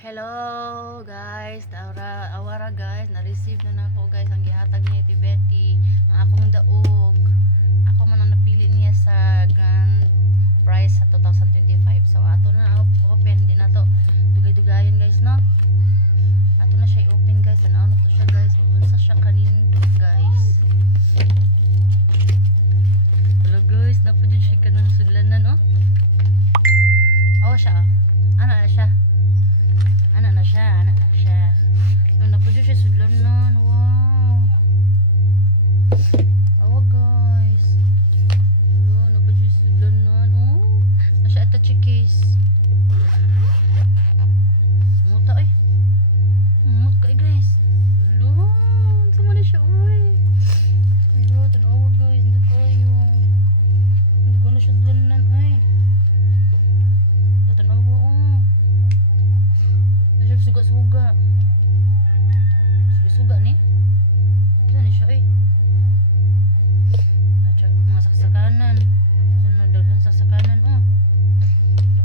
Hello guys, awara guys, na-receive na nako guys ang gihatag ni Ate Betty, ang akong daog. Ako man ang napili niya sa grand prize sa 2025. So ato na open din na to. Dugay-dugayan guys no. Ato na siya open guys, and ano to siya guys. Unsa siya kanindot guys. Hello guys, napudyo siya kanang sudlanan oh. Oh siya. Ano na siya? Anak na siya. Nung napudyo siya sudlanan. Wow. Oh guys. Hello, napudyo siya sudlanan. Oh. Nasa attache case. Muta eh. Mut ka eh guys. Hello. Sama na siya. Uy. Hello, tanawa guys. Hindi kayo. Hindi ko na siya sudlanan. Ay. Tanawa oh. Suga-suga. Suga-suga ni. Saan ni siya eh? At mga saksakanan. Saan na daghan saksakanan oh.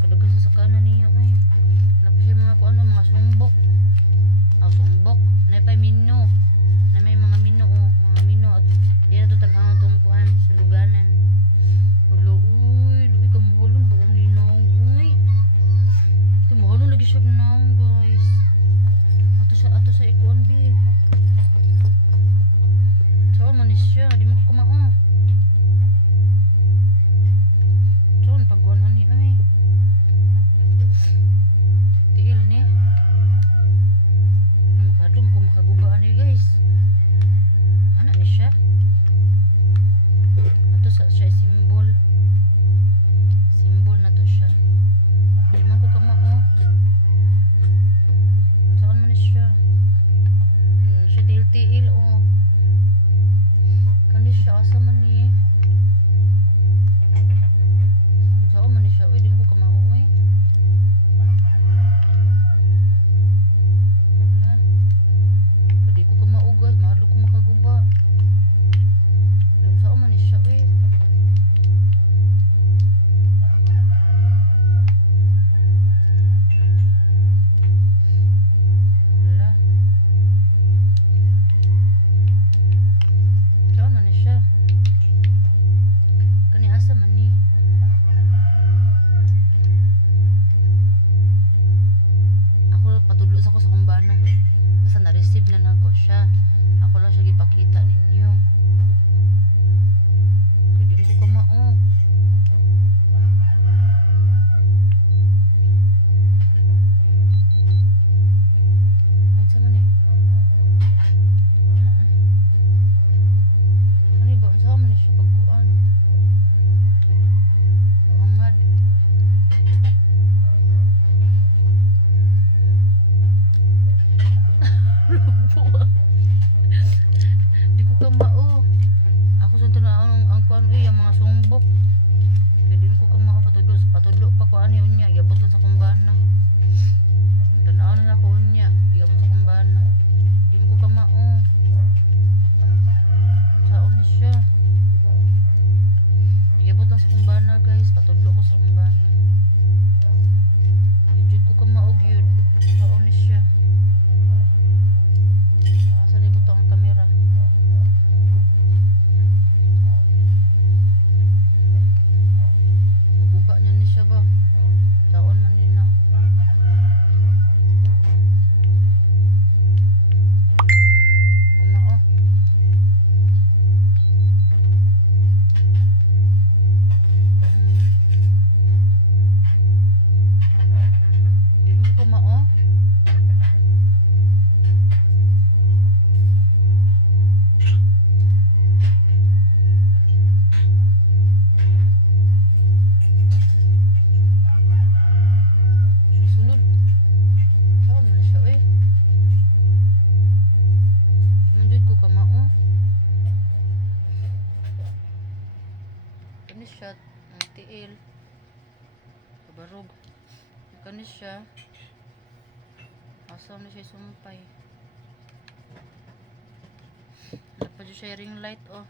Daghan saksakanan niya eh. Napos siya mga kuano, mga sumbok. Sumbok. Napay mino. Na may mga mino oh. Mga mino. At di na ito tag-ano itong kuan. Suluganan. Hulo uy. Uy kamuhulong. Buong linaw. Uy. Ito mahulong lagi siya na guys. Ato sa ikuan bi. So man siya, di mo kumao. So pagkuan ani ay. Tiil ni. Makadum ko makaguba ani guys. Ana ni siya. Ato sa siya simbol. Simbol na to siya. Di man ko kamao. Saan man siya? Siya tiil-tiil oh. Kani siya asa man ni. Saan man siya? Uy, di mo ko kamao eh. Wala. Di ko kamao guys. Mahalo ko makaguba. Saan man siya eh. Na-receive na nako siya. Ako lang siya gipakita ninyo. Kaya di ko kamao. Ay, sama ni. Ano ba? Sama ni siya pagkuan. Muhammad. Di ko kamao. Ako sa tanaw ang kuan ay ang mga sumbok. Kaya di ko kamao patudlo pa ko ani unya iabot lang sa kumbana. Tanaw na ako unya iabot sa kumbana. Di ko kamao. Saon ni siya. Iabot lang sa kumbana guys, patudlo ko sa kumbana. Jud ko kamao gyud. Saon ni siya. Ang kamera. Maguba niya ni siya ba? Taon man din na. Kumao. Di mo kumao. Shot ang tiil kabarog kani siya asam na siya sumpay dapat siya ring light oh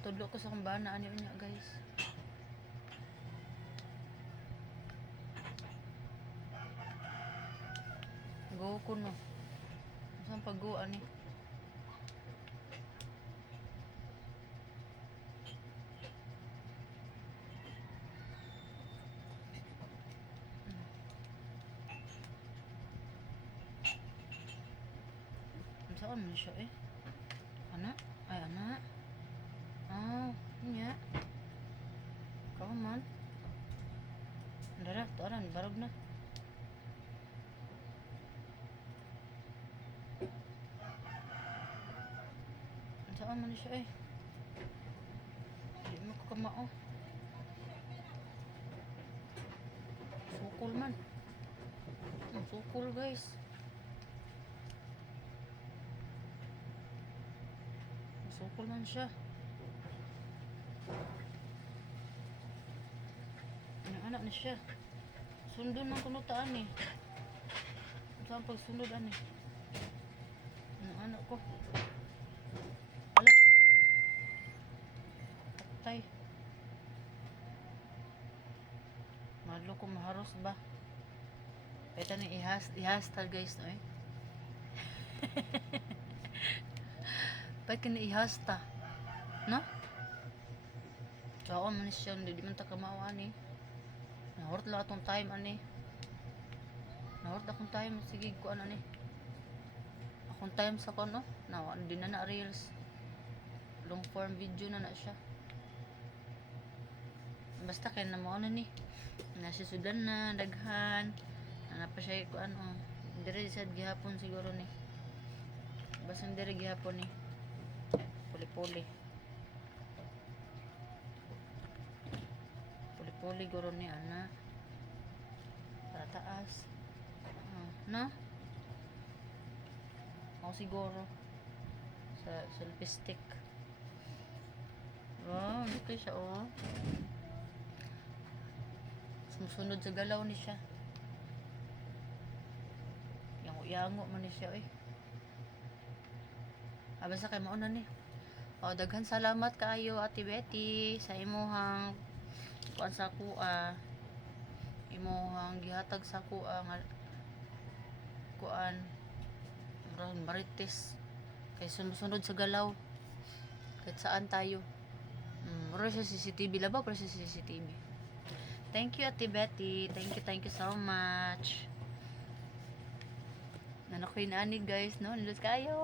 tudlo ko sa kumbana ani unya guys Pag-go ko no. Saan pag-goan eh? Saan man siya eh? Ana? Ay, ana? Ah, niya. Kamu man. Dara, taran, barog na. Saan man siya eh? Hindi mo ko kamao. Sukol man. Ang sukol guys. Sukol man siya. Anak na siya. Sundon ng kunutaan eh. Saan pagsundod ani? Ang anak ko. Ala. Patay. Madlo ko maharos ba? Pwede na ihastal guys no eh. Pwede ka na ihasta. No? Saan man siya. Hindi man ta kamawaan eh. Nahort lang atong time ani. Nahort akong time. Sige ko ano ni. Akong time sa kono. Nawa din na reels. Long form video na siya. Basta kaya na mo na ni. Nasa sudan na daghan. Napa siya ko ano. Dire sad gihapon siguro ni. Basta dire gihapon ni. Puli-puli. Puli guro ni ana para taas no ako siguro sa selfie stick dito siya sumusunod sa galaw ni siya yango man ni siya basta kay mauna ni daghan salamat kaayo Ate Betty sa imuhang kuan sa kuha imuhang gihatag sa kuha nga kuan marites kay sunod sa galaw kahit saan tayo mura sa CCTV laba para sa CCTV. Thank you Ate Betty, thank you so much. Nanakoy na ani guys no, nilos kayo.